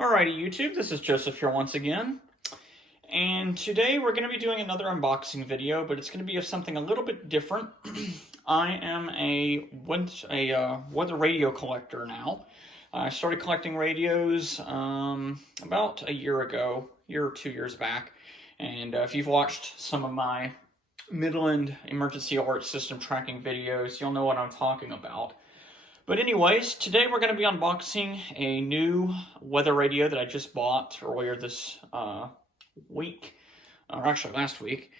Alrighty, YouTube, this is Joseph here once again. And today we're going to be doing another unboxing video, but it's going to be of something a little bit different. I am a weather radio collector now. I started collecting radios about a year or 2 years back. And if you've watched some of my Midland emergency alert system tracking videos, you'll know what I'm talking about. But anyways, today we're going to be unboxing a new weather radio that I just bought earlier this week, or actually last week.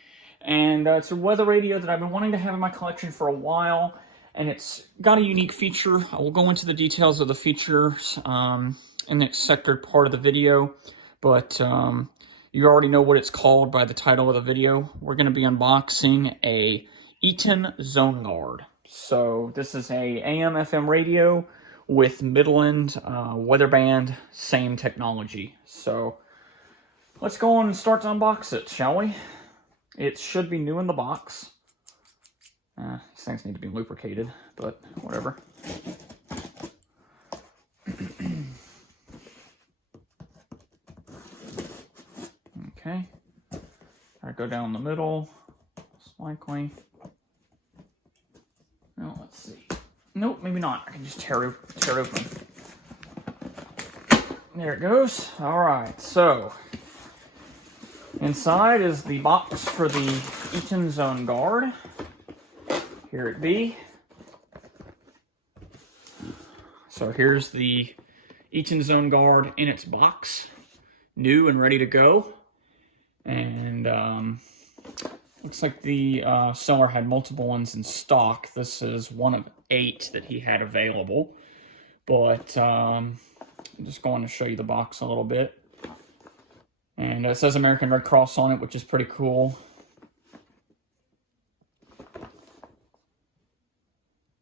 And it's a weather radio that I've been wanting to have in my collection for a while, and it's got a unique feature. I will go into the details of the features in the sectored part of the video, but you already know what it's called by the title of the video. We're going to be unboxing a Eton zoneguard. So this is a AM/FM radio with Midland weather band, same technology. So let's go on and start to unbox it, shall we? It should be new in the box. These things need to be lubricated, but whatever. Okay. I go down the middle, most likely. Well, let's see. Nope, maybe not. I can just tear open. There it goes. All right, so inside is the box for the Eton zoneguard. Here it be. So here's the Eton zoneguard in its box, new and ready to go. And looks like the seller had multiple ones in stock. This is one of 8 that he had available. But I'm just going to show you the box a little bit. And it says American Red Cross on it, which is pretty cool.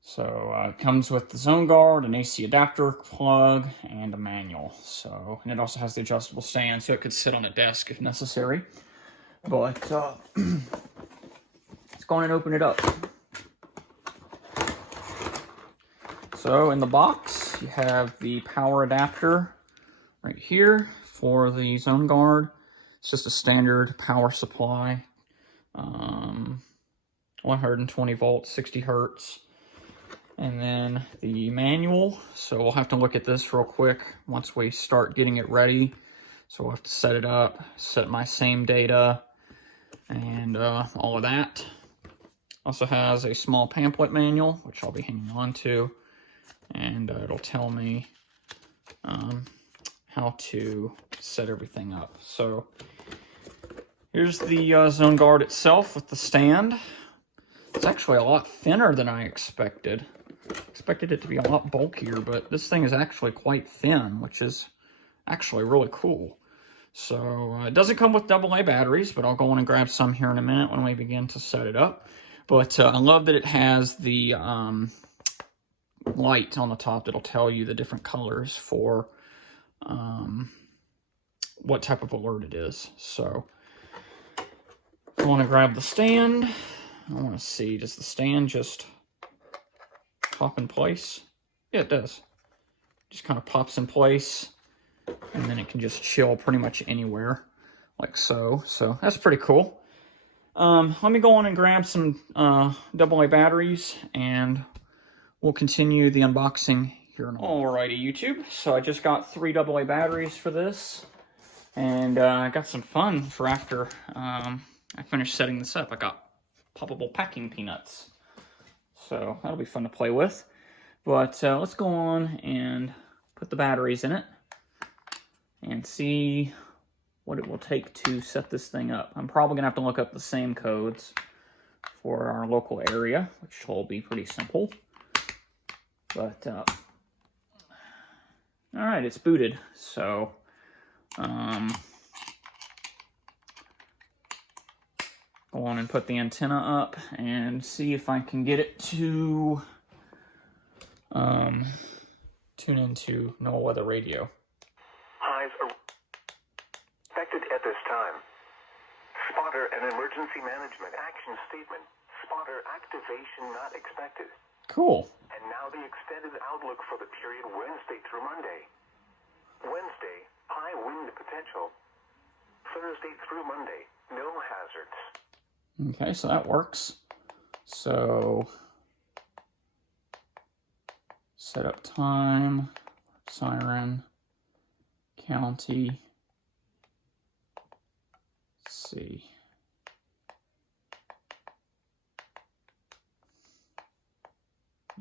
So it comes with the zoneguard, an AC adapter plug, and a manual. So, and it also has the adjustable stand, so it could sit on a desk if necessary. But let's go on and open it up. So in the box, you have the power adapter right here for the zoneguard. It's just a standard power supply, 120 volts, 60 hertz. And then the manual. So we'll have to look at this real quick once we start getting it ready. So we'll have to set it up, set my same data, and all of that. Also has a small pamphlet manual, which I'll be hanging on to, and it'll tell me how to set everything up. So here's the zoneguard itself with the stand. It's actually a lot thinner than I expected. Expected it to be a lot bulkier, but this thing is actually quite thin, which is actually really cool. So it doesn't come with AA batteries, but I'll go on and grab some here in a minute when we begin to set it up. But I love that it has the light on the top that'll tell you the different colors for what type of alert it is. So I want to grab the stand. I want to see, does the stand just pop in place? Yeah, it does. Just kind of pops in place, and then it can just chill pretty much anywhere, like so. So that's pretty cool. Let me go on and grab some AA batteries, and we'll continue the unboxing here in a moment. Alrighty, YouTube. So I just got 3 AA batteries for this, and I got some fun for after I finished setting this up. I got poppable packing peanuts. So that'll be fun to play with. But let's go on and put the batteries in it and see what it will take to set this thing up. I'm probably going to have to look up the same codes for our local area, which will be pretty simple. But, alright, it's booted. So, go on and put the antenna up and see if I can get it to tune into NOAA weather radio. Highs are expected at this time. Spotter and emergency management action statement. Spotter activation not expected. Cool. And now the extended outlook for the period Wednesday through Monday. Wednesday, Thursday through Monday. No hazards. Okay, so that works. So, set up time, siren, county. Let's see.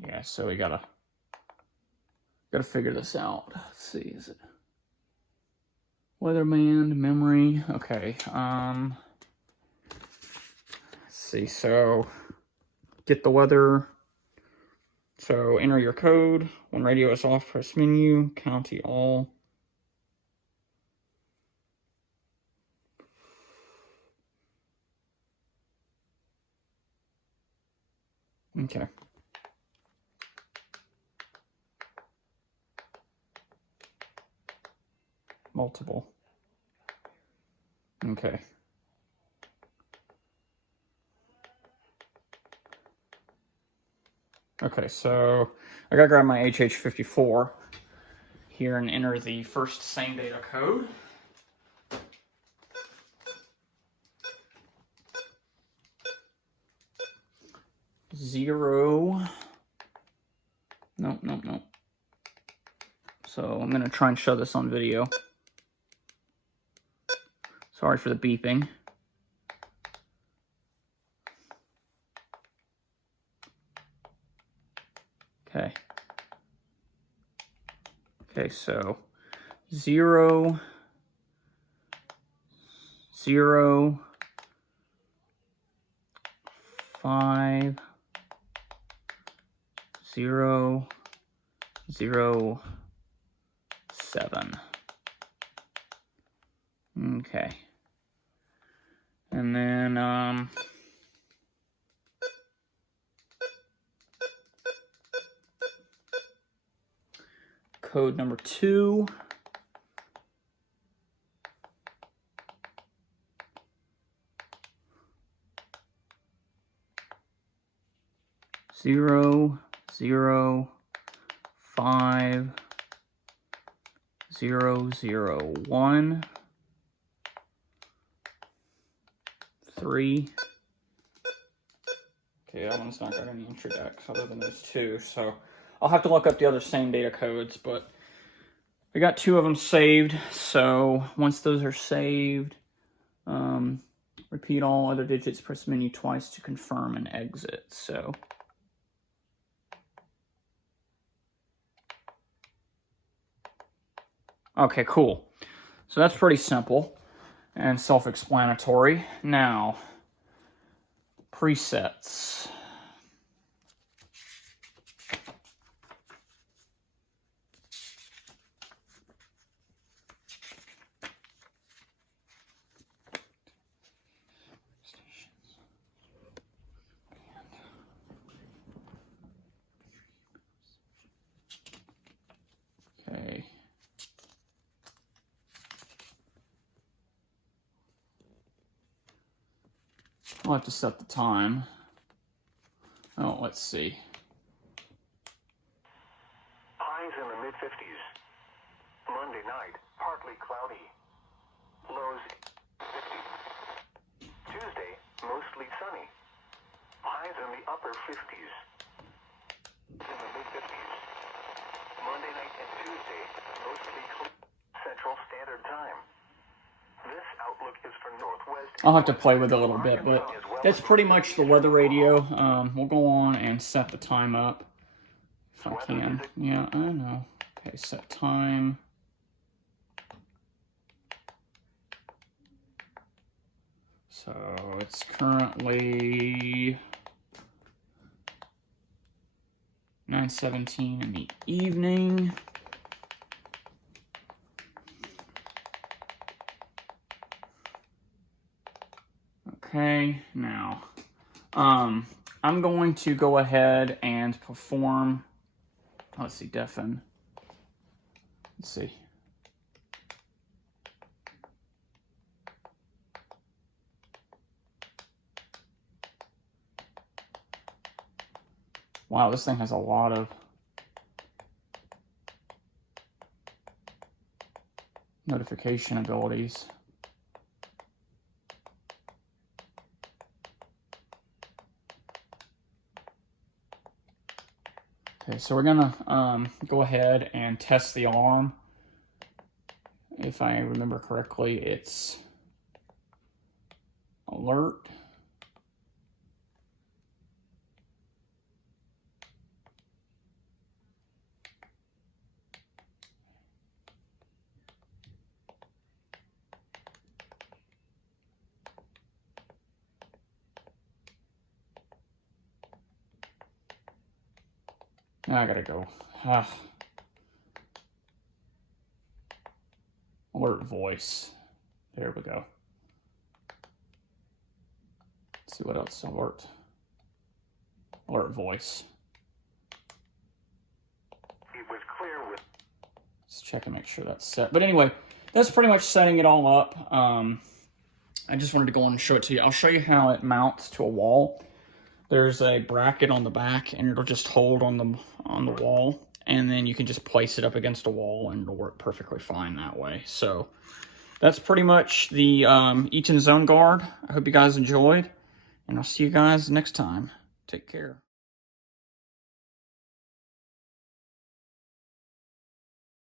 Yeah, so we gotta figure this out. Let's see, is it weatherman, memory? Okay, let's see, so get the weather. So enter your code. When radio is off, press menu, county all. Okay. Multiple. Okay. Okay, so I gotta grab my HH54 here and enter the first same data code. Zero. Nope. So I'm gonna try and show this on video. Sorry for the beeping. Okay. Okay, so 0, 0, 5, 0, 0, 7. Okay. And then, code number 2. Zero, 0, 5, 0, 0, 1, 3. Okay, that one's not got any introdex other than those two, so I'll have to look up the other same data codes, but we got 2 of them saved, so once those are saved, repeat all other digits, press menu twice to confirm and exit, so. Okay, cool. So that's pretty simple and self-explanatory. Now, presets. Okay. I'll have to set the time. Oh, let's see. Highs in the mid-50s. Monday night, partly cloudy. Lows 50. Tuesday, mostly sunny. Highs in the upper 50s. In the mid-50s. Monday night and Tuesday, mostly clear. Central Standard Time. This outlook is for northwest. I'll have to play with it a little bit, but that's pretty much the weather radio. We'll go on and set the time up if I can. Yeah, I know. Okay, set time. So it's currently 9:17 in the evening. Okay, now, I'm going to go ahead and perform, let's see, deafen. Let's see. Wow, this thing has a lot of notification abilities. Okay, so we're gonna go ahead and test the alarm. If I remember correctly, it's alert. I gotta go. Alert voice. There we go. Let's see what else. Alert voice. It was clear with. Let's check and make sure that's set. But anyway, that's pretty much setting it all up. I just wanted to go on and show it to you. I'll show you how it mounts to a wall. There's a bracket on the back, and it'll just hold on the wall, and then you can just place it up against a wall, and it'll work perfectly fine that way. So that's pretty much the Eton Zone Guard. I hope you guys enjoyed, and I'll see you guys next time. Take care.